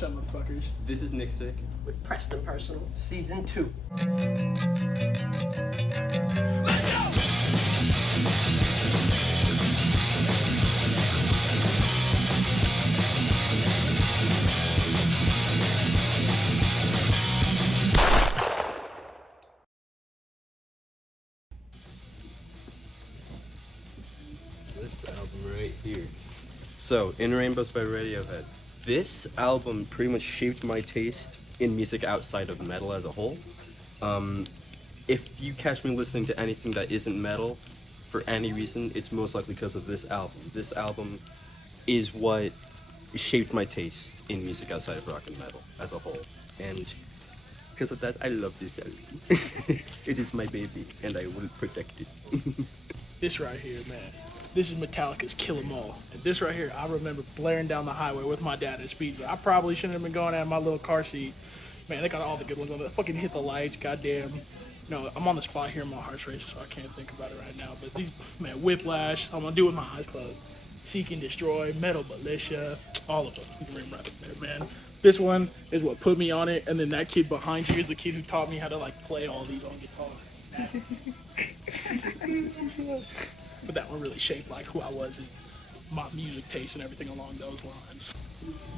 What's up, motherfuckers? This is Nicsic with Pressed&Personal Season 2. this album right here. So, In Rainbows by Radiohead. This album pretty much shaped my taste in music outside of metal as a whole. If you catch me listening to anything that isn't metal, for any reason, it's most likely because of this album. This album is what shaped my taste in music outside of rock and metal as a whole. And because of that, I love this album. It is my baby, and I will protect it. This right here, man. This is Metallica's Kill 'Em All. And this right here, I remember blaring down the highway with my dad at speed. I probably shouldn't have been going out in my little car seat. Man, they got all the good ones on it. Fucking Hit the Lights, goddamn. No, I'm on the spot here, my heart's racing, so I can't think about it right now. But these, man, Whiplash, I'm gonna do it with my eyes closed. Seek and Destroy, Metal Militia, all of them. You can ring right up there, man. This one is what put me on it, and then that kid behind you is the kid who taught me how to like play all these on guitar. But that one really shaped like who I was and my music taste and everything along those lines.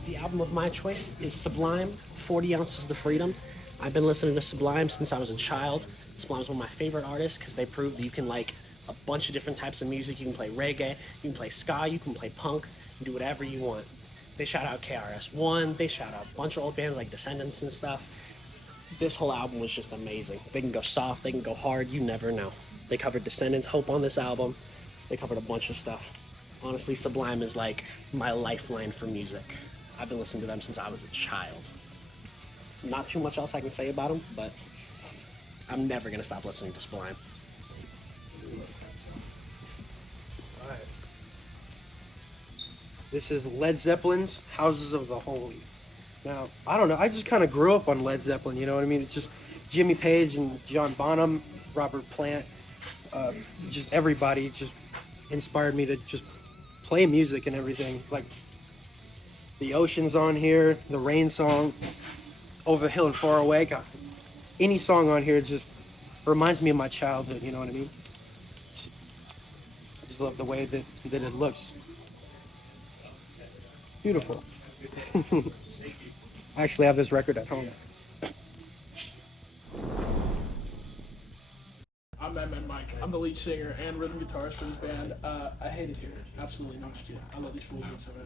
The album of my choice is Sublime, 40 Ounces to Freedom. I've been listening to Sublime since I was a child. Sublime's one of my favorite artists because they prove that you can like a bunch of different types of music. You can play reggae, you can play ska, you can play punk, you can do whatever you want. They shout out KRS-One, they shout out a bunch of old bands like Descendants and stuff. This whole album was just amazing. They can go soft, they can go hard, you never know. They covered Descendants, Hope on this album. They covered a bunch of stuff. Honestly, Sublime is like my lifeline for music. I've been listening to them since I was a child. Not too much else I can say about them, but I'm never gonna stop listening to Sublime. Alright. This is Led Zeppelin's Houses of the Holy. Now, I don't know, I just kind of grew up on Led Zeppelin, you know what I mean? It's just Jimmy Page and John Bonham, Robert Plant, just everybody just inspired me to just play music and everything. Like, the ocean's on here, the Rain song, Over the Hill and Far Away. God, any song on here just reminds me of my childhood, you know what I mean? I just love the way that it looks. Beautiful. I actually have this record at home. I'm Madman Mike. I'm the lead singer and rhythm guitarist for this band. I hate it here. Absolutely not just kidding. I love these fools whatsoever.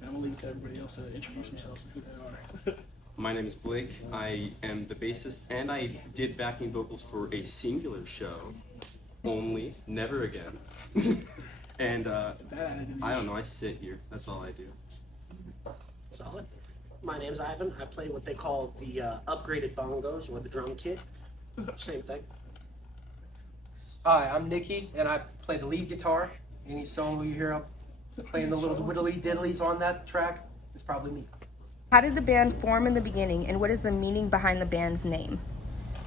And I'm gonna leave it to everybody else to introduce themselves and who they are. My name is Blake. I am the bassist, and I did backing vocals for a singular show, Only, Never Again. And I don't know, I sit here. That's all I do. Solid. My name's Ivan. I play what they call the upgraded bongos or the drum kit. Same thing. Hi, I'm Nikki, and I play the lead guitar. Any song you hear up playing the little whittly diddlies on that track, it's probably me. How did the band form in the beginning, and what is the meaning behind the band's name?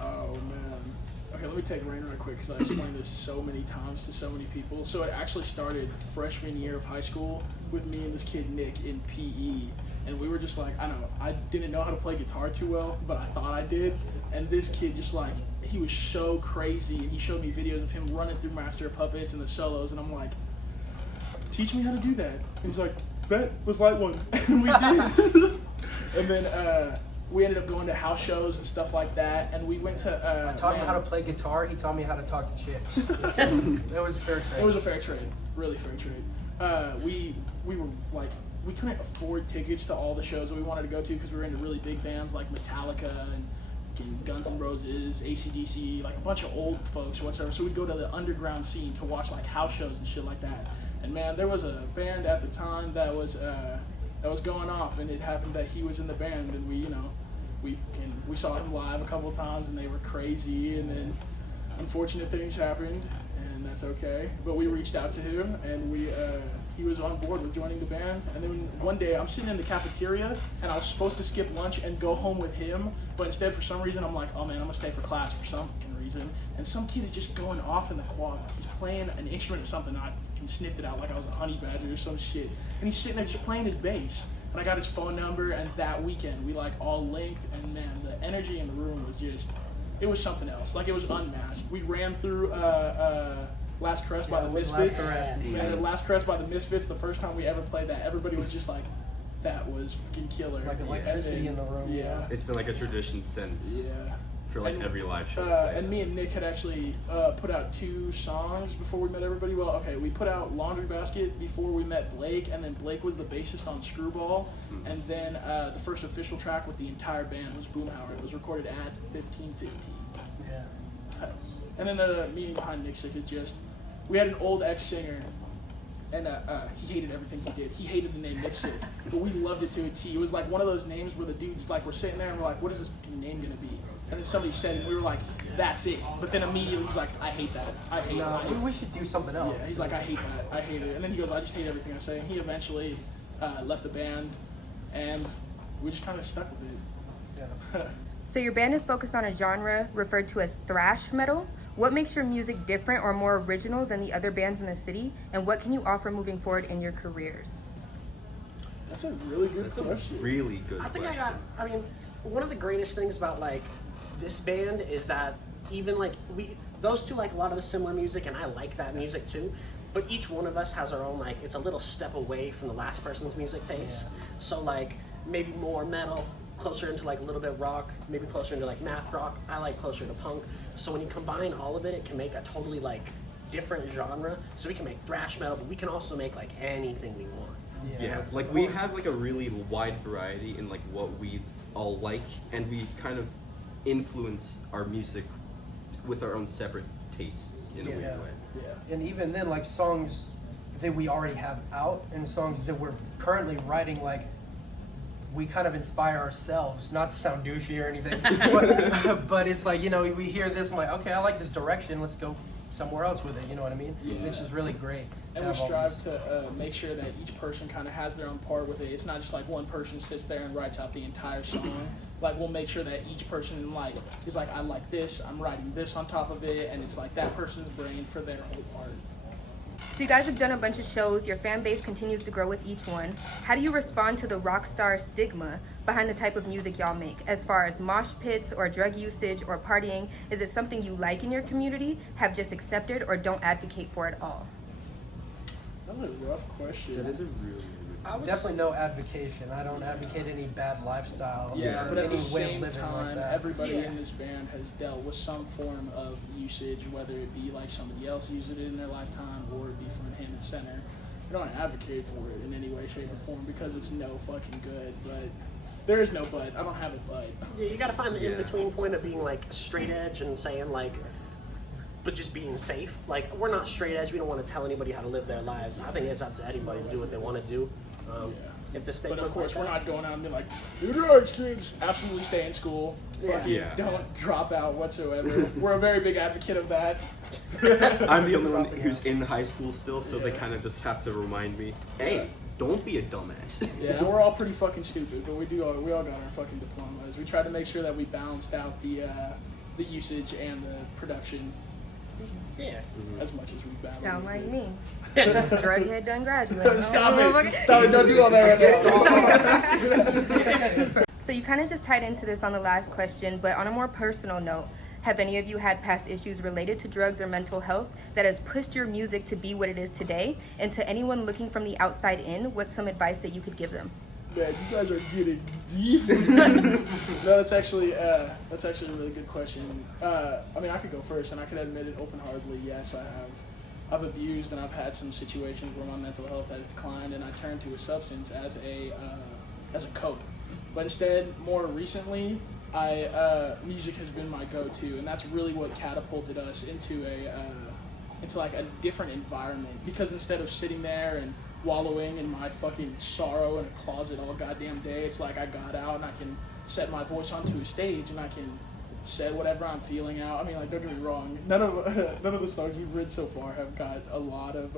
Oh man. Okay, let me take rain right quick because I explained this so many times to so many people. So it actually started freshman year of high school with me and this kid Nick in PE. And we were just like, I don't know, I didn't know how to play guitar too well, but I thought I did. And this kid just like, he was so crazy, and he showed me videos of him running through Master of Puppets and the solos, and I'm like, teach me how to do that. And he's like, bet, let's light one. And we did. And then we ended up going to house shows and stuff like that, and we went to... I taught him how to play guitar, he taught me how to talk to chicks. That was a fair trade. It was a fair trade, really fair trade. We were like, we couldn't afford tickets to all the shows that we wanted to go to because we were into really big bands like Metallica and Guns N' Roses, AC/DC, like a bunch of old folks or whatsoever. So we'd go to the underground scene to watch like house shows and shit like that. And man, there was a band at the time that was going off, and it happened that he was in the band, and we saw him live a couple of times, and they were crazy, and then unfortunate things happened, and that's okay. But we reached out to him, and he was on board with joining the band. And then one day I'm sitting in the cafeteria, and I was supposed to skip lunch and go home with him, but instead for some reason I'm like, oh man, I'm gonna stay for class for some fucking reason. And some kid is just going off in the quad. He's playing an instrument or something. I sniffed it out like I was a honey badger or some shit. And he's sitting there just playing his bass. And I got his phone number, and that weekend we like all linked, and man, the energy in the room was just, it was something else. Like it was unmatched. We ran through Last Caress by the Misfits. Last Caress by the Misfits, the first time we ever played that, everybody was just like, that was fucking killer. Like electricity in the room. Yeah. It's been like a tradition since for like And, every live show. and me and Nick had actually put out 2 songs before we met everybody. Well, okay, we put out Laundry Basket before we met Blake, and then Blake was the bassist on Screwball. And then the first official track with the entire band was Boomhauer. It was recorded at 1515. Yeah. And then the meaning behind Nicsic is just, we had an old ex-singer, and he hated everything he did. He hated the name Nicsic, but we loved it to a T. It was like one of those names where the dudes like, we're sitting there and we're like, what is this fucking name gonna be? And then somebody said it, and we were like, that's it. But then immediately he's like, I hate that. I hate it. We should do something else. Yeah, he's like, I hate that. I hate it. And then he goes, I just hate everything I say. And he eventually left the band, and we just kind of stuck with it. Yeah. So your band is focused on a genre referred to as thrash metal. What makes your music different or more original than the other bands in the city? And what can you offer moving forward in your careers? That's a really good That's question. a really good I think question. I mean, one of the greatest things about like this band is that even like those two like a lot of the similar music, and I like that music too. But each one of us has our own like, it's a little step away from the last person's music taste. Yeah. So like maybe more metal, closer into like a little bit rock, maybe closer into like math rock. I like closer to punk. So when you combine all of it, it can make a totally like different genre. So we can make thrash metal, but we can also make like anything we want. Yeah, like we have like a really wide variety in like what we all like, and we kind of influence our music with our own separate tastes in a weird way. Yeah. And even then, like songs that we already have out and songs that we're currently writing, like we kind of inspire ourselves, not to sound douchey or anything, but it's like, you know, we hear this and like, okay, I like this direction, let's go somewhere else with it, you know what I mean? Yeah. It's just really great. And we strive to make sure that each person kind of has their own part with it. It's not just like one person sits there and writes out the entire song. Like we'll make sure that each person like is like, I like this, I'm writing this on top of it, and it's like that person's brain for their whole part. So you guys have done a bunch of shows. Your fan base continues to grow with each one. How do you respond to the rock star stigma behind the type of music y'all make? As far as mosh pits or drug usage or partying, is it something you like in your community, have just accepted, or don't advocate for at all? That was a rough question. That is a really Definitely no advocation. I don't advocate any bad lifestyle. Yeah, or But at any the way of same living like time, that. everybody in this band has dealt with some form of usage, whether it be like somebody else used it in their lifetime or it be from hand and center. I don't advocate for it in any way, shape, or form because it's no fucking good, but there is no but. I don't have a but. Yeah, you gotta find the in-between point of being like straight edge and saying like, but just being safe. Like, we're not straight edge, we don't want to tell anybody how to live their lives. I think it's up to anybody to do what they want to do. If the state But of was course, like we're that, not going out and being like, do drugs, kids. Absolutely stay in school. Fucking Yeah. don't drop out whatsoever. We're a very big advocate of that. I'm the only one who's in high school still, so they kind of just have to remind me, hey, don't be a dumbass. Yeah, and we're all pretty fucking stupid, but we all got our fucking diplomas. We try to make sure that we balanced out the usage and the production yeah. as much as we balanced. Sound like me. Drughead done graduate. Stop it! Stop it! Don't do all that right now. So you kind of just tied into this on the last question, but on a more personal note, have any of you had past issues related to drugs or mental health that has pushed your music to be what it is today? And to anyone looking from the outside in, what's some advice that you could give them? Man, you guys are getting deep. No, that's actually a really good question. I mean, I could go first, and I could admit it open-heartedly. Yes, I have. I've abused, and I've had some situations where my mental health has declined, and I turned to a substance as a cope. But instead, more recently, music has been my go-to, and that's really what catapulted us into like a different environment. Because instead of sitting there and wallowing in my fucking sorrow in a closet all goddamn day, it's like I got out and I can set my voice onto a stage and I can say whatever I'm feeling out. I mean, like, don't get me wrong, none of the songs we've written so far have got a lot of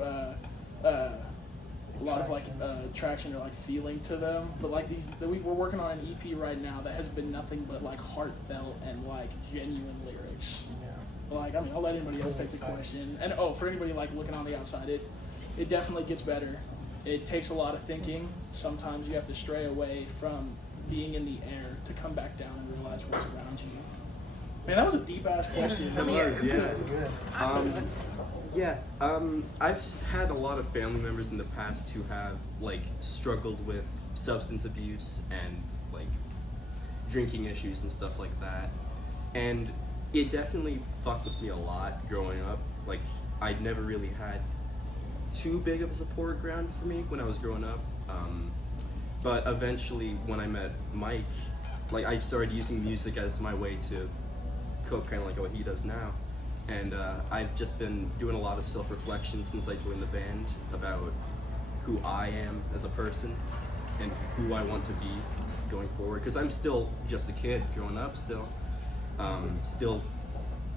traction or like feeling to them. But like we're working on an EP right now that has been nothing but like heartfelt and like genuine lyrics. Like, I mean, I'll let anybody else take the question. And for anybody like looking on the outside, it definitely gets better. it takes a lot of thinking. Sometimes you have to stray away from being in the air to come back down and realize what's around you. Man, that was a deep ass question. It was, yeah. Good. I've had a lot of family members in the past who have like struggled with substance abuse and like drinking issues and stuff like that, and it definitely fucked with me a lot growing up. Like, I'd never really had too big of a support ground for me when I was growing up, but eventually when I met Mike, like, I started using music as my way to cope, kind of like what he does now. And I've just been doing a lot of self-reflection since I joined the band about who I am as a person and who I want to be going forward. Because I'm still just a kid growing up still. Still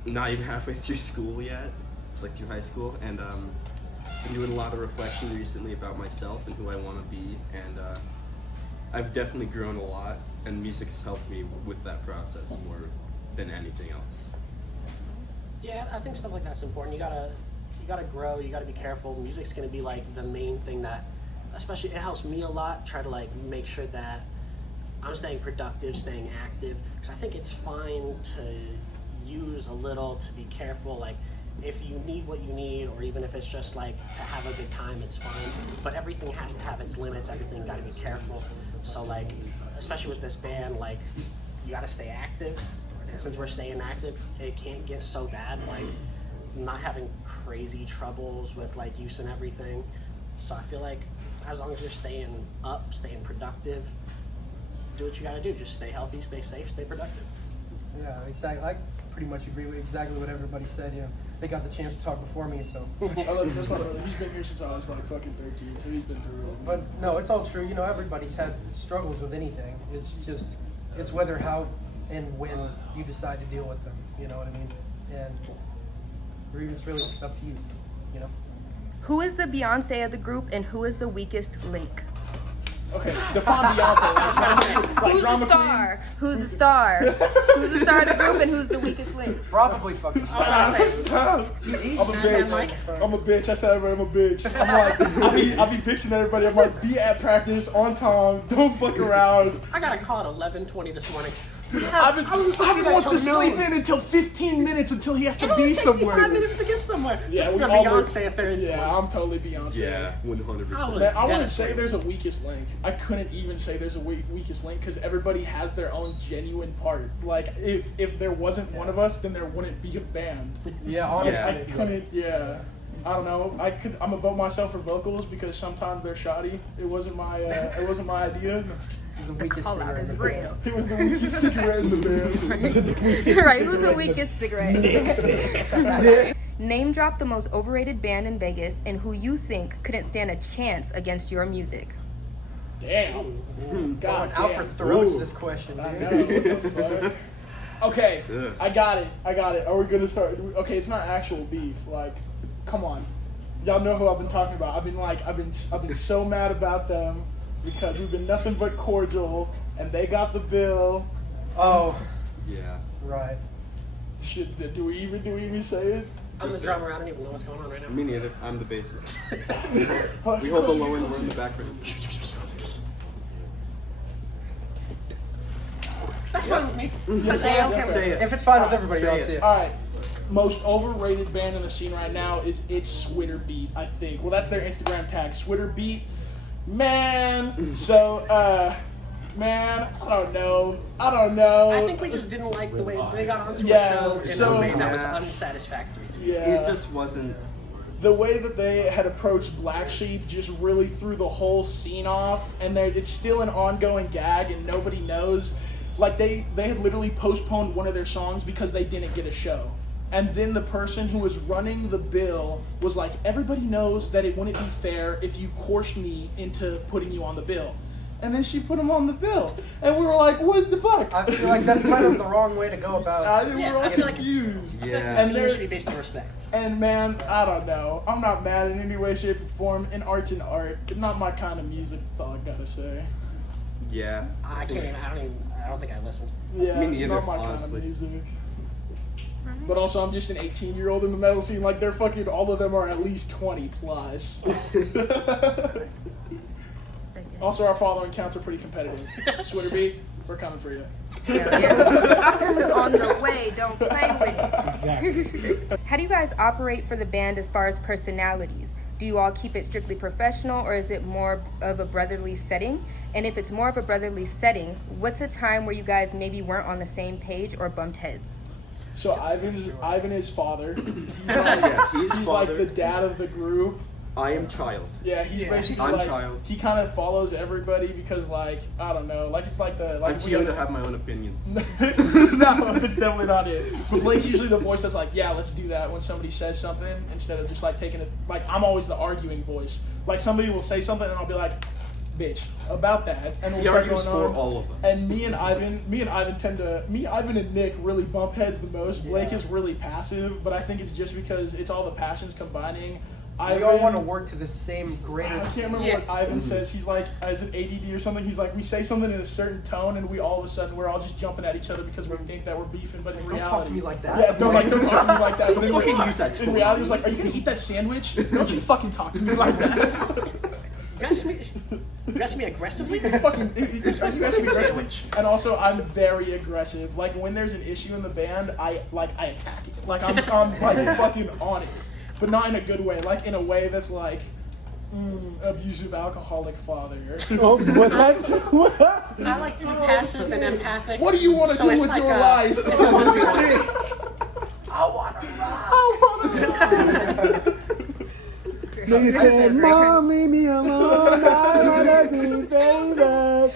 not even halfway through school yet, like through high school. And been doing a lot of reflection recently about myself and who I want to be. And I've definitely grown a lot, and music has helped me with that process more than anything else. Yeah, I think stuff like that's important. You gotta grow. You gotta be careful. Music's gonna be like the main thing that, especially, it helps me a lot. Try to like make sure that I'm staying productive, staying active. Because I think it's fine to use a little, to be careful. Like, if you need what you need, or even if it's just like to have a good time, it's fine. But everything has to have its limits. Everything gotta be careful. So like, especially with this band, like, you gotta stay active. And since we're staying active, it can't get so bad, like not having crazy troubles with like use and everything. So I feel like as long as you're staying up, staying productive, do what you gotta do. Just stay healthy, stay safe, stay productive. Yeah, exactly. I pretty much agree with exactly what everybody said. You know, they got the chance to talk before me, so. I love this brother. He's been here since I was like fucking 13, so he's been through it. But no, it's all true. You know, everybody's had struggles with anything. It's just, it's whether how and when you decide to deal with them. You know what I mean? And it's really just up to you. You know. Who is the Beyonce of the group, and who is the weakest link? Okay, define Beyonce. Like Who's the drama star? Who's the star? Who's the star of the group, and who's the weakest link? Probably fucking. I'm a bitch. I'm a bitch. I tell everybody I'm a bitch. I'm like, I be bitching at everybody. I'm like, be at practice on time. Don't fuck around. I got a call at 11:20 this morning. I've been wanting to sleep in until 15 minutes until he has to be somewhere. 5 minutes to get somewhere. Yeah, this is we a all Beyonce if there is Yeah, one. I'm totally Beyonce. Yeah, 100%. Man, I wouldn't Dennis say Wade. there's a weakest link. I couldn't even say there's a weakest link because everybody has their own genuine part. Like, if there wasn't one of us, then there wouldn't be a band. Yeah, honestly. Yeah. I couldn't. Yeah, I don't know. I'm gonna vote myself for vocals because sometimes they're shoddy. It wasn't my idea. The weakest Call out singer in is the real. It was the weakest cigarette in the band. Right, who's the weakest cigarette? Name drop the most overrated band in Vegas and who you think couldn't stand a chance against your music. Damn. God Going out damn. for throats Ooh. this question, I dude. know, what the fuck? Okay, Yeah. I got it. Are we gonna start? Okay, it's not actual beef. Like, come on, y'all know who I've been talking about. I've been so mad about them because we've been nothing but cordial, and they got the bill. Oh, Yeah. right. Shit, do we even say it? I'm the drummer. I don't even know what's going on right now. Me neither. I'm the bassist. We hold the low end, we're in the background. That's fine with me. Yes, Say yes, okay yes. with Say it. it. If it's fine with everybody, Say I'll it. see it. All right. Most overrated band in the scene right now is It's Switter Beat, I think. Well, that's their Instagram tag, Switter Beat. Man, so, man, I don't know. I think we just didn't like the way they got onto Yeah, a show in so- a way that was Yeah. unsatisfactory to me. Yeah. He just wasn't. The way that they had approached Black Sheep just really threw the whole scene off, and it's still an ongoing gag, and nobody knows. Like, they had literally postponed one of their songs because they didn't get a show. And then the person who was running the bill was like, everybody knows that it wouldn't be fair if you coerced me into putting you on the bill. And then she put him on the bill. And we were like, what the fuck? I feel like that's kind of the wrong way to go about it. We Yeah, were all I feel like- confused. Yeah. And there- should be based on respect. And man, I don't know. I'm not mad in any way, shape, or form. And art's an art. It's not my kind of music. That's all I gotta say. Yeah. I don't think I listened. Yeah, Me neither, not my honestly. kind of music. But also, I'm just an 18-year-old in the metal scene. Like, they're fucking, all of them are at least 20 plus. Also, our following counts are pretty competitive. Switterbeat, we're coming for you. On the way, don't play with it. Exactly. How do you guys operate for the band as far as personalities? Do you all keep it strictly professional, or is it more of a brotherly setting? And if it's more of a brotherly setting, what's a time where you guys maybe weren't on the same page or bumped heads? So Ivan is father. He's father. like the dad of the group. I am child. Yeah, he's basically I'm like, child. he kind of follows everybody because, like, I don't know, like, it's like the, like, I'm too young to have my own opinions. No, it's definitely not it. But Blake's usually the voice that's like, yeah, let's do that when somebody says something, instead of just like taking it, like, I'm always the arguing voice. Like, somebody will say something and I'll be like, bitch, about that, and we'll He start argues going for on. all of us. And Ivan and Nick really bump heads the most. Blake is really passive, but I think it's just because it's all the passions combining. We all want to work to the same greater. I can't remember what Ivan says. He's like, as an ADD or something, he's like, we say something in a certain tone, and we all of a sudden we're all just jumping at each other because we think that we're beefing. But in Don't reality, talk to me like that. Yeah, don't talk to me like that. But in, Fucking use that in tone. reality, it's like, are you gonna eat that sandwich? Don't you fucking talk to me like that. You asking me aggressively? You asking me aggressive? And also, I'm very aggressive. Like, when there's an issue in the band, I attack it. Like, I'm like fucking on it, but not in a good way. Like, in a way that's like, abusive alcoholic father. Oh, what? I like to be passive and empathic. What do you want to So do it's with like your a- life? it's a movie. So you said, Mom, leave me alone. I wanna be famous.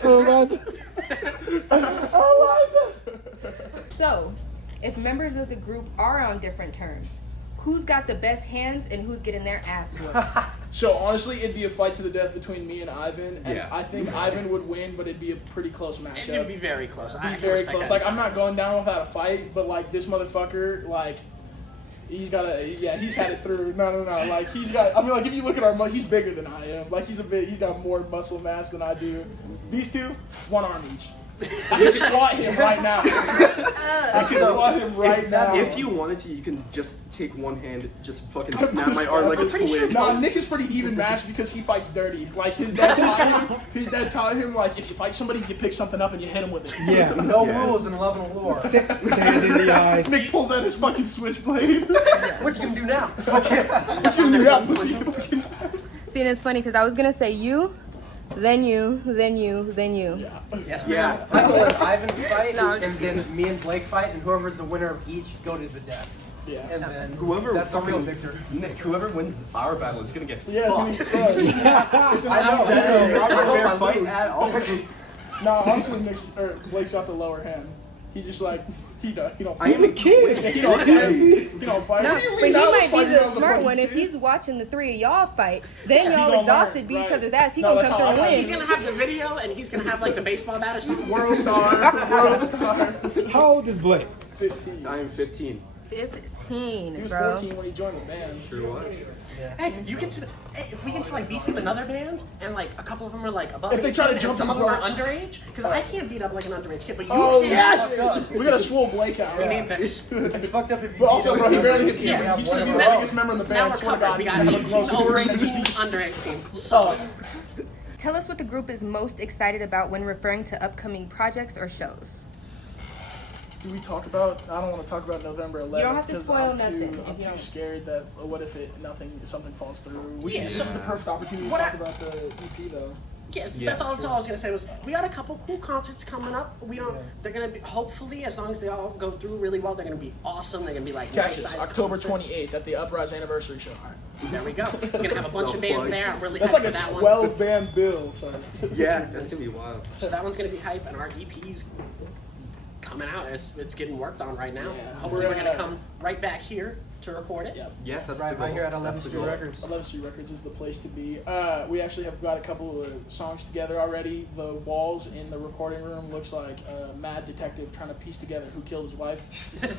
So, if members of the group are on different terms, who's got the best hands and who's getting their ass whooped? So honestly, it'd be a fight to the death between me and Ivan, and Yeah. I think Ivan would win, but it'd be a pretty close matchup. It would be very close. I can very respect close. that. Like, I'm not going down without a fight, but like this motherfucker, like, he's got he's had it through. No. Like, he's got. I mean, like, if you look at he's bigger than I am. Like, he's got more muscle mass than I do. These two, one arm each. I can squat him right now. I can squat him right now. If you wanted to, you can just take one hand, just fucking snap my arm like a twig. No, Nick is pretty even matched because he fights dirty. Like, his dad taught him, like, if you fight somebody, you pick something up and you hit him with it. Yeah. No rules in love and war. Sand in the eyes. Nick pulls out his fucking switchblade. What you gonna do now? What's gonna do that, pussy? See, and it's funny because I was gonna say you, then you, then you, then you. Yes, Yeah. I will let Ivan fight, and then me and Blake fight, and whoever's the winner of each go to the death. Yeah. And then Whoever real victor. Nick, whoever wins our battle is gonna get Yeah, it's gonna fucked. be fun. I know. That's not I a fair hope I fight lose. at all. No, honestly, Blake's got the lower hand. He just like he don't. I am a kid. He don't fight. He don't fight. No, What do you but mean? he I was might be fighting the on smart fucking one. If kid. he's watching the three of y'all fight, then Yeah, he y'all gonna exhausted, learn, beat each right. other's ass. He No, gonna that's come how through I and He's win. gonna have the video, and he's gonna have like the baseball bat or something. World star. How old is Blake? 15. I am 15. 15, He was bro. 14 when he joined the band. Sure was. Hey, if we get to like beef with another band, and like a couple of them are like above If they age try to and jump some in of them are rock- underage, because I can't beat up like an underage kid, but you Oh can. yes! We gotta swole Blake out. We need this. It's fucked up if you But also, beat bro, he up barely with hit Yeah, puberty. He's one the of our biggest own. member in the Now band. we're Swear to covered. God, We he's got gonna an have a gross 18 over puberty. 18 underage team. So Tell us what the group is most excited about when referring to upcoming projects or shows. Do we talk about? I don't want to talk about November 11th. You don't have to 'cause spoil I'm nothing Too, if I'm you too don't. scared that what if something falls through. Yeah, This so- is the perfect opportunity to What talk I- about the EP though. yes, Yeah, that's all true. I was gonna say was we got a couple cool concerts coming up. We don't. They're gonna be hopefully as long as they all go through really well. They're gonna be awesome. They're gonna be like Catch us nice-sized October concerts. 28th at the Uprise Anniversary Show. There we go. It's gonna have a bunch of bands Self-plug. there. I'm really That's hyped like for a that one. 12-band bill. So. Yeah, that's gonna be wild. So that one's gonna be hype, and our EP's coming out. It's getting worked on right now. Yeah. Hopefully we're gonna Yeah. come right back here to record it. Yeah. Yeah, that's Right, the goal. right here at That's 11th the Street goal. Records. 11th Street Records is the place to be. We actually have got a couple of songs together already. The walls in the recording room looks like a mad detective trying to piece together who killed his wife. It's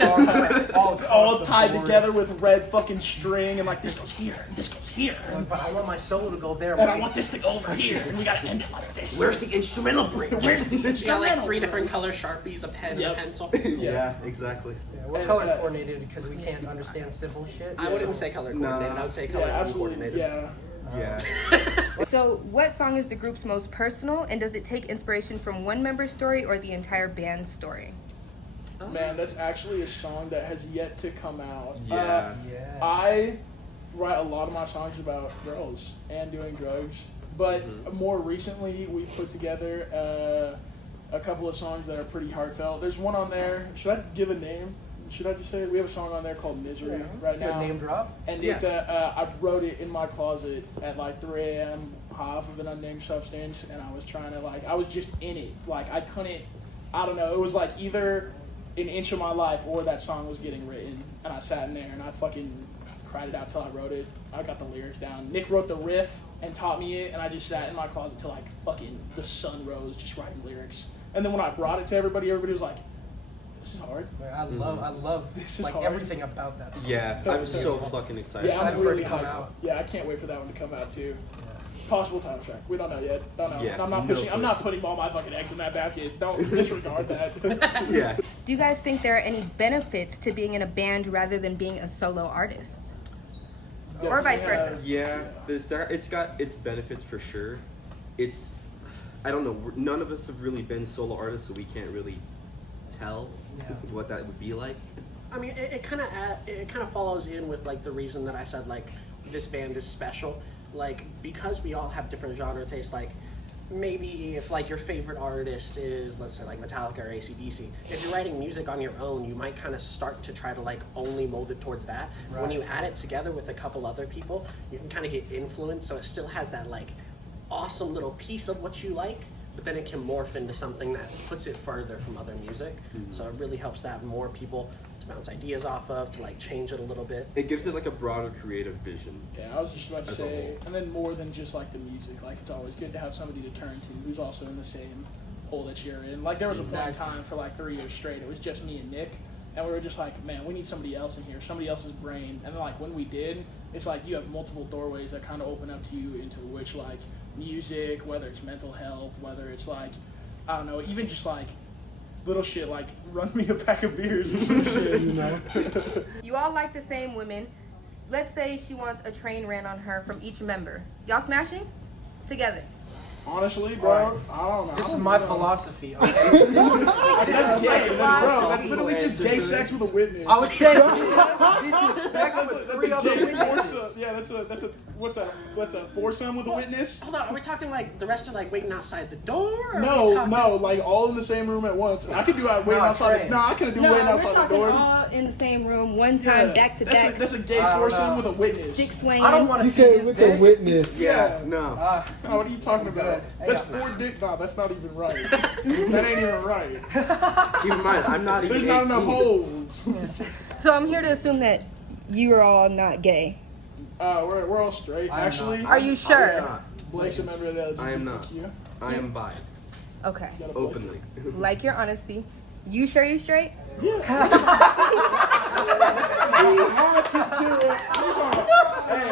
all tied together with red fucking string, and like this goes here, and this goes here, But I want my solo to go there. and I want this to go over here, and we gotta end it like this. Where's the instrumental break? Where's the You got instrumental? like 3 different color Sharpies, a pen, and Yep. a pencil. Yeah, exactly. Yeah, we're And, color coordinated because we can't understand simple shit. I wouldn't say color coordinated. I would say color Yeah, absolutely. uncoordinated. Yeah. Yeah. So, what song is the group's most personal, and does it take inspiration from one member's story or the entire band's story? Man, that's actually a song that has yet to come out. Yeah. Yeah. I write a lot of my songs about girls and doing drugs, but more recently we've put together a couple of songs that are pretty heartfelt. There's one on there. Should I give a name? Should I just say it? We have a song on there called Misery right Good now. name drop. And Yeah. it's I wrote it in my closet at like 3 a.m. high off of an unnamed substance, and I was trying to I was just in it. Like I couldn't, I don't know. It was like either an inch of my life or that song was getting written, and I sat in there and I fucking cried it out till I wrote it. I got the lyrics down. Nick wrote the riff and taught me it, and I just sat in my closet till like fucking the sun rose, just writing lyrics. And then when I brought it to everybody was like, "This is hard." I love This is like hard. everything about that song. Yeah, I'm so fucking excited. Yeah, excited I'm for it really to come hyped. out. Yeah, I can't wait for that one to come out too. Possible title track. We don't know yet. Don't know. Yeah, and I'm not no pushing. I'm clue. not putting all my fucking eggs in that basket. Don't disregard that. Yeah. Do you guys think there are any benefits to being in a band rather than being a solo artist? Or vice versa? Yeah, it's got its benefits for sure. It's, I don't know, none of us have really been solo artists, so we can't really tell what that would be like. I mean, it kind of follows in with like the reason that I said like this band is special, like because we all have different genre tastes. Like maybe if like your favorite artist is, let's say, like Metallica or AC/DC, if you're writing music on your own, you might kind of start to try to like only mold it towards that. Right. When you add it together with a couple other people, you can kind of get influence, so it still has that like awesome little piece of what you like, but then it can morph into something that puts it further from other music. So it really helps to have more people to bounce ideas off of, to like change it a little bit. It gives it like a broader creative vision. Yeah, I was just about to As a say, whole. and then more than just like the music. Like it's always good to have somebody to turn to who's also in the same hole that you're in. Like there was a point in time for like 3 years straight. It was just me and Nick, and we were just like, man, we need somebody else in here, somebody else's brain. And then like when we did, it's like you have multiple doorways that kind of open up to you into which like music, whether it's mental health, whether it's like, I don't know, even just like little shit like run me a pack of beers or some shit, you know? You all like the same women. Let's say she wants a train ran on her from each member. Y'all smashing? Together. Honestly, bro, I don't know. This I is don't my know. philosophy. That's gay, bro. That's literally just gay sex with a witness. I would say this is sex with That's three a other gay witnesses. foursome. Yeah, that's a what's that? What's a foursome with a witness? Hold on, are we talking like the rest are like waiting outside the door? Or are we No, talking... no, like all in the same room at once. I could do waiting No, outside. train. No, I couldn't do No, waiting we're outside the talking door. all in the same room, one Yeah, time, back to that's back. that's a gay I don't foursome know. with a witness. Dick swinging. I don't want He to see said this with dick. a witness. Yeah. No. No, what are you talking about? Hey, That's 4 dick. No, that's not even right. That ain't even right. Keep in mind, I'm not even There's not 18. enough holes. So I'm here to assume that you are all not gay. We're all straight, I am actually. not. Are you I am sure? not. Blake's a member of the LGBTQ. I am not. I am bi. Okay. Got a boyfriend. Openly. Like your honesty. You sure you're straight? Hey,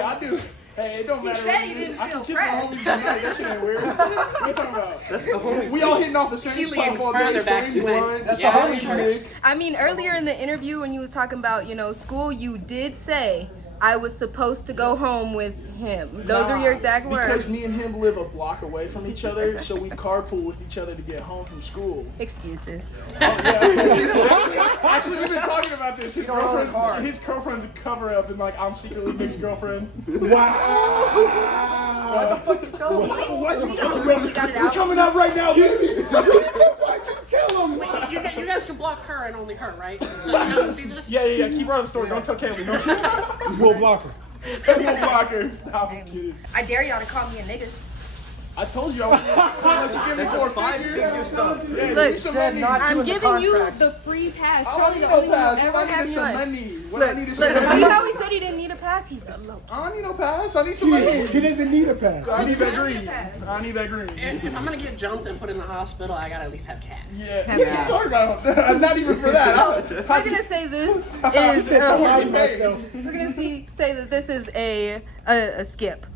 I do. Hey, it don't matter. said what he it is. didn't I can feel kiss my pressed. homies tonight. That shit ain't weird. What are you talking about? That's the homies. We all hitting off the same He leaned puff all day, further back same tonight. blunt. That's Yeah, the homies, sure. Nick. I mean, earlier in the interview when you was talking about, school, you did say I was supposed to go home with him. Those are your exact Because words. me and him live a block away from each other, so we carpool with each other to get home from school. Excuses. Actually, we've been talking about this. His don't own a car. girlfriend's a cover up, and like I'm secretly Nick's girlfriend. Wow. What the fuck you telling me? Why'd you tell You got it out. Coming out right now. Why'd you tell him? Wait, you guys can block her and only her, right? So she doesn't see this? Yeah. Keep her on the story. Don't tell Kaylee. We'll block her. We'll block her. Stop. I'm kidding. I dare y'all to call me a nigga. I told you I was unless you give me 4 figures. Gives you some. Yeah, give Look, me some said money. not to I'm in the giving you contract. the free pass. I don't Probably need the no only one pass. who When ever I had need me some on. money. When Look, I need look, some see money. how he said he didn't need a pass? He's a low. I don't need no pass. I need some money. He doesn't need a pass. I need that I need green. a pass. I need that green. And if I'm gonna get jumped and put in the hospital, I gotta at least have cash. Yeah. Have What are you that. talking about? Not even for that. So we're gonna say this I is said I already paid. we're gonna say that this is a skip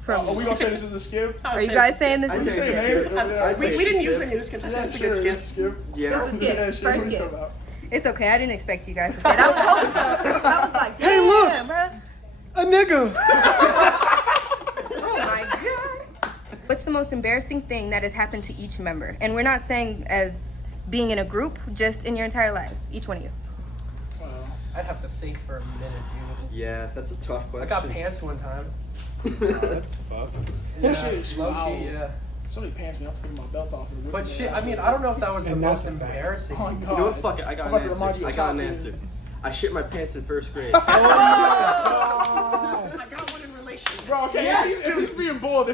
from. Are we gonna say this is a skip? Are you guys saying this I is a Say say skip? it, man. We didn't use any of this Yeah, contestant. sure, It's it's a skip. skip. Yeah. This is Yeah, skip. sure, First what are you skip. talking about? It's okay. I didn't expect you guys to say it. I was hoping so. I was like, damn, Hey, look. bro. A nigga. Oh my god. What's the most embarrassing thing that has happened to each member? And we're not saying as being in a group, just in your entire lives, each one of you. I'd have to think for a minute, dude. Yeah, that's a tough question. I got pants one time. That shit is low foul. key, yeah. Somebody pants me. I'm taking my belt off and But whipping shit, their I ass. mean, I don't know if that was the And most that's a fact. embarrassing. Oh, thing. God. You know what? Fuck it. I got I'm about an to remind answer. you I of got an top answer. I shit my pants in first grade. I got one in relation. Bro, okay, if he's being bold,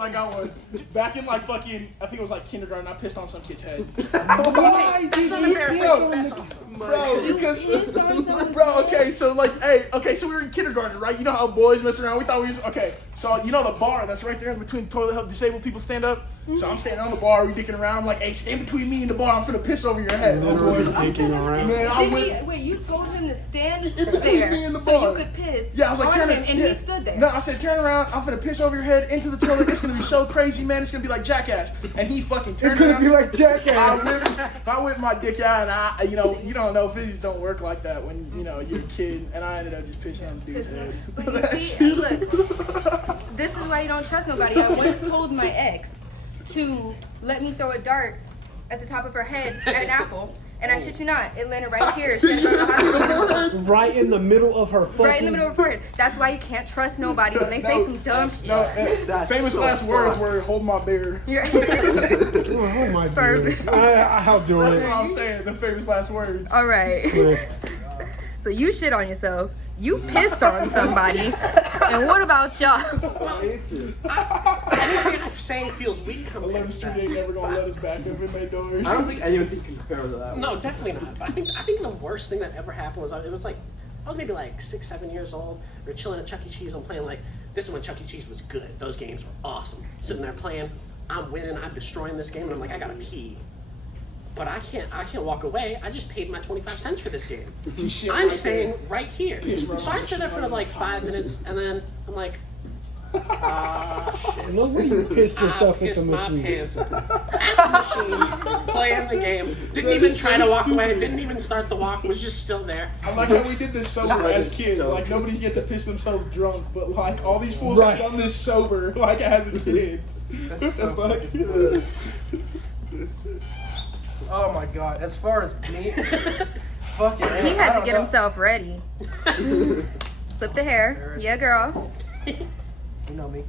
I got one. Back in like fucking, I think it was like kindergarten, I pissed on some kid's head. Why That's did not you embarrassing. piss on That's the- awesome. Bro, You because pissed on someone's bro, head? okay, so like, hey, okay, so we were in kindergarten, right? You know how boys mess around? We thought we was okay. So you know the bar that's right there in between the toilet help disabled people stand up. So I'm standing on the bar, we dicking around. I'm like, hey, stand between me and the bar. I'm finna piss over your head. Literally dicking around. Man, I Did went. wait, you told him to stand In between there me and the so bar. you could piss Yeah, I was like, on turn him, it. and yeah. he stood there. No, I said, turn around. I'm finna piss over your head into the toilet. It's gonna be so crazy, man. It's gonna be like Jackass. And he fucking turned It's gonna around. be like Jackass. I whipped my dick out, and you don't know, fizzies don't work like that when, you're a kid, and I ended up just pissing on the dude's head. But you see, look, this is why you don't trust nobody. I once told my ex to let me throw a dart at the top of her head at an apple, and I shit you not, it landed right here. She had to go to the hospital. Right in the middle of her fucking. Right in the middle of her forehead. That's why you can't trust nobody when they say some dumb shit. No, That's famous so last words fucked. were, hold my beer. You're Oh my god. Perfect. I'll do That's it. what I'm saying, the famous last words. all right. So you shit on yourself. You pissed on somebody. And what about y'all? Anything I'm saying feels weak The compared Lemon to Street that. ain't never gonna let us back up in their doors. I don't think anyone can compare to that. No, one. definitely not. But I think the worst thing that ever happened was I was maybe like 6, 7 years old. We were chilling at Chuck E. Cheese. I'm playing like this is when Chuck E. Cheese was good. Those games were awesome. Sitting there playing, I'm winning, I'm destroying this game, and I'm like, I gotta pee. But I can't walk away. I just paid my 25 cents for this game. Shit I'm right staying there. right here. So I stood there for like 5 minutes, and then I'm like, shit. No way you pissed yourself I at the pissed my machine. pants at the machine, playing the game. Didn't even try to walk away. Didn't even start the walk. Was just still there. I like how we did this sober That as is kids. so- Like nobody's get to piss themselves drunk, but like all these fools Right. have done this sober, like as a kid. That's so What fucking the good. fuck? Oh my god, as far as me, fuck it. He I had to don't get know. himself ready. Flip the hair. Yeah, girl. You know me.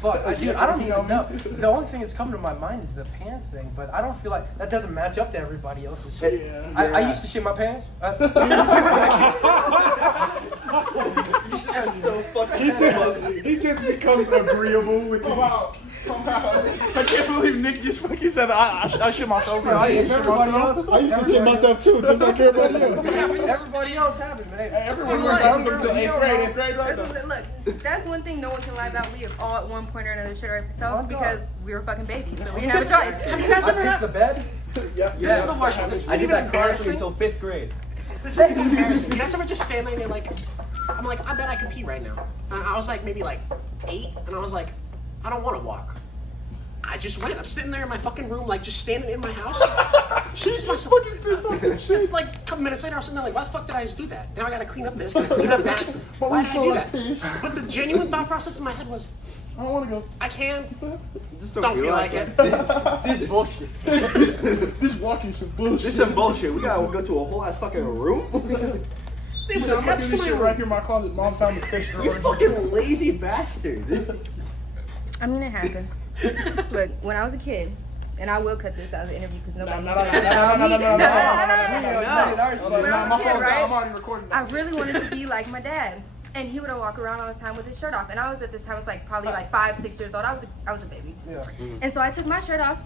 Fuck, dude, I don't even know. The only thing that's coming to my mind is the pants thing, but I don't feel like that doesn't match up to everybody else's shit. Yeah. I used to shit my pants. That's so fucking He just becomes agreeable with Come out. Come out. I can't believe Nick just fucking said that. I shit myself. I used to shit myself. I used to shit myself too, just like everybody else. Everybody else happens, man. Everyone went down until 8th grade. 8th grade, right? That's look, that's one thing no one can lie about. We have all at one point or another shit ourselves Oh, God. because we were fucking babies, so we didn't have a choice. Have you guys I ever pissed the had? bed. Yep. This is the worst one. This is I did even that correctly embarrassing. until 5th grade. This is even embarrassing. You guys ever just stand there and you're like, I'm like, I bet I could pee right now. And I was like maybe like 8, and I was like, I don't want to walk. I just went. I'm sitting there in my fucking room, like just standing in my house. She's just fucking pissed on some shit. Like a couple minutes later, I was sitting there like, why the fuck did I just do that? Now I gotta clean up this, gotta clean up that. But Why we did I feel do like that? piss. But the genuine thought process in my head was, I don't want to go. I can. Just Don't feel like it. This is bullshit. This walking some bullshit. This is some bullshit. We gotta go to a whole ass fucking room. It was So I'm gonna attached do to this my shit room. right here in my closet. Mom found the fish You drawer. fucking lazy bastard. I mean, it happens. Look, when I was a kid, and I will cut this out of the interview because No, nobody. no, no, no, no, no, no, no, no, No. no. Look, Hold on, when I my was a kid, phone's out. right? I'm already recording. I really wanted to be like my dad. And he would walk around all the time with his shirt off. And I was at this time, was like probably like 5, 6 years old. I was a baby. Yeah. And so I took my shirt off.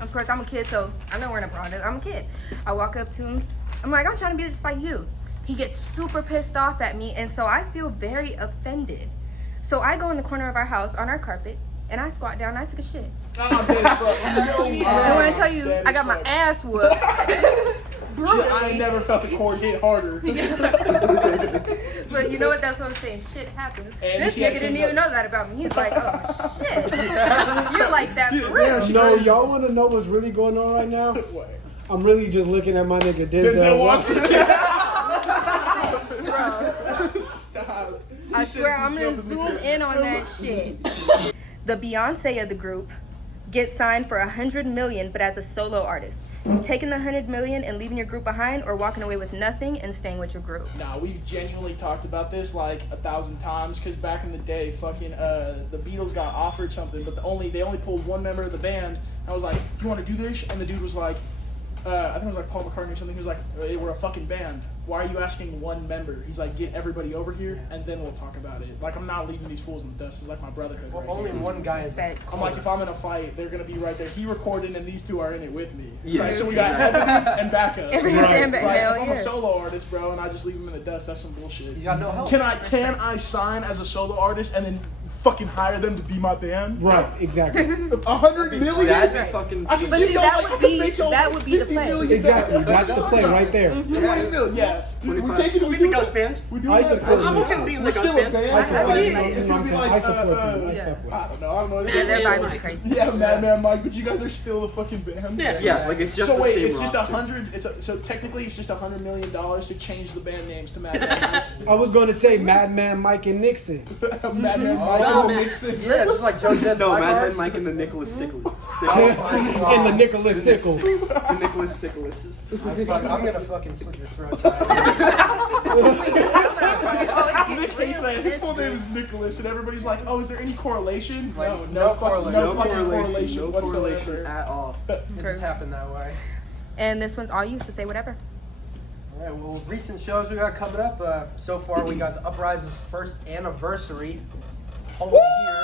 Of course, I'm a kid, so I'm not wearing a bra. I'm a kid. I walk up to him. I'm like, I'm trying to be just like you. He gets super pissed off at me, and so I feel very offended. So I go in the corner of our house on our carpet, and I squat down and I took a shit. Oh, that is fuck. And when I tell you, I got my ass whooped. Brutally. I never felt the cord hit harder. But you know what? That's what I'm saying. Shit happens. And This she had nigga didn't to- even know that about me. He's like, oh shit, you're like that for real. No, y'all want to know what's really going on right now? What? I'm really just looking at my nigga Denzel Denzel Washington. Bro, Stop. I swear I'm gonna zoom in on that shit. The Beyonce of the group gets signed for $100 million, but as a solo artist. You taking the $100 million and leaving your group behind, or walking away with nothing and staying with your group? Nah, we've genuinely talked about this like 1,000 times. Cause back in the day, fucking the Beatles got offered something, but they only pulled one member of the band. I was like, "You want to do this?" And the dude was like, I think it was like Paul McCartney or something. He was like, "Hey, we're a fucking band. Why are you asking one member?" He's like, "Get everybody over here, and then we'll talk about it." Like, I'm not leaving these fools in the dust. It's like my brotherhood. Well, right only here. one guy is. Respect. I'm like, if I'm in a fight, they're gonna be right there. He recorded, and these two are in it with me. Yeah. Right. So we got evidence and backup. Evidence and backup. Like, Hell if I'm yeah. a solo artist, bro, and I just leave him in the dust, that's some bullshit. He's got no help. Can I sign as a solo artist and then fucking hire them to be my band? Right, exactly. $100 million? That'd be Right. fucking. I can But give see, y'all, that like, would I can be- make y'all that would be the 50 play. million Exactly. back. That's the play right there. 20 million. Yeah. We're 25. taking Can we be ghost band? We're doing I that. support I'm it. okay with being the We're ghost still a band. band. I support I it. believe It's gonna be like, I support them. I yeah. support I don't know. Yeah, their Yeah, vibe Mike. is crazy. Yeah, Madman Mike, but you guys are still a fucking band. Yeah. Yeah, like it's just So the wait, same it's just roster. 100. So technically, it's just $100 million to change the band names to Madman I was going to say Madman Mike and Nixon. Mike. Madman Mike Oh, and man. Nicsic. Yeah, just like Joe Dead. No, Black Madman Hearts. Mike and the Nicholas Sickles. And the Nicholas Sickles. The Nicholas Sickleses. I'm gonna fucking slit your throat. Oh, it Nick gets hates real. that. His full name is Nicholas, and everybody's like, "Oh, is there any correlation?" Like, no no fucking correlation. no fucking correlation No whatsoever. correlation at all. It just happened that way. And this one's all you, so say whatever. All right. Well, recent shows we got coming up. So far, we got the Uprise's first anniversary. Whole year.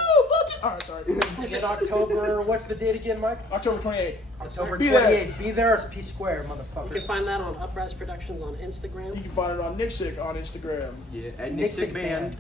Alright, sorry. In October. What's the date again, Mike? October 28th. October Be there. 28th. Be there. It's P Square, You motherfucker. can find that on Uprise Productions on You Instagram. can find it on Nicsic on Instagram. Yeah, and Nicsic Nicsic Band.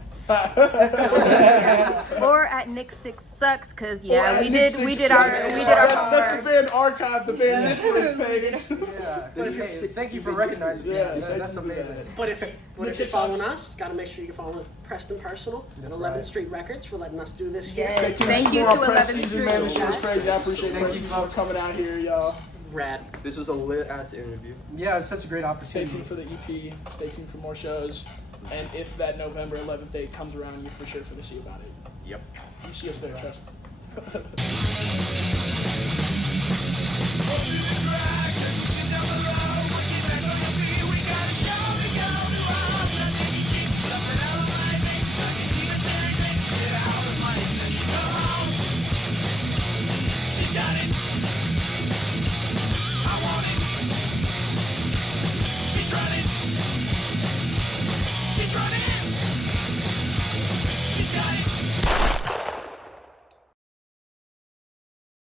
Or at Nicsic Sucks, cause yeah, Or we at did Nicsic our That's the homework. band archive, the band Nicholas page. Yeah. But hey, thank you for recognizing Yeah, that. thank That's you for amazing. that. But if you're Nicsic following sucks. us, gotta make sure you're following Pressed&Personal and That's 11th right. Street Records for letting us do this here. Yes. Stay tuned Thank for you more to press 11th season, man. This Street. shit was crazy. I appreciate Thank press you, season folks. for coming out here, y'all. Rad. This was a lit ass interview. Yeah, it's such a great Stay opportunity. tuned for the EP. Stay tuned for more shows. And if that November 11th date comes around, you for sure for to see about it. Yep. You see us there, trust me.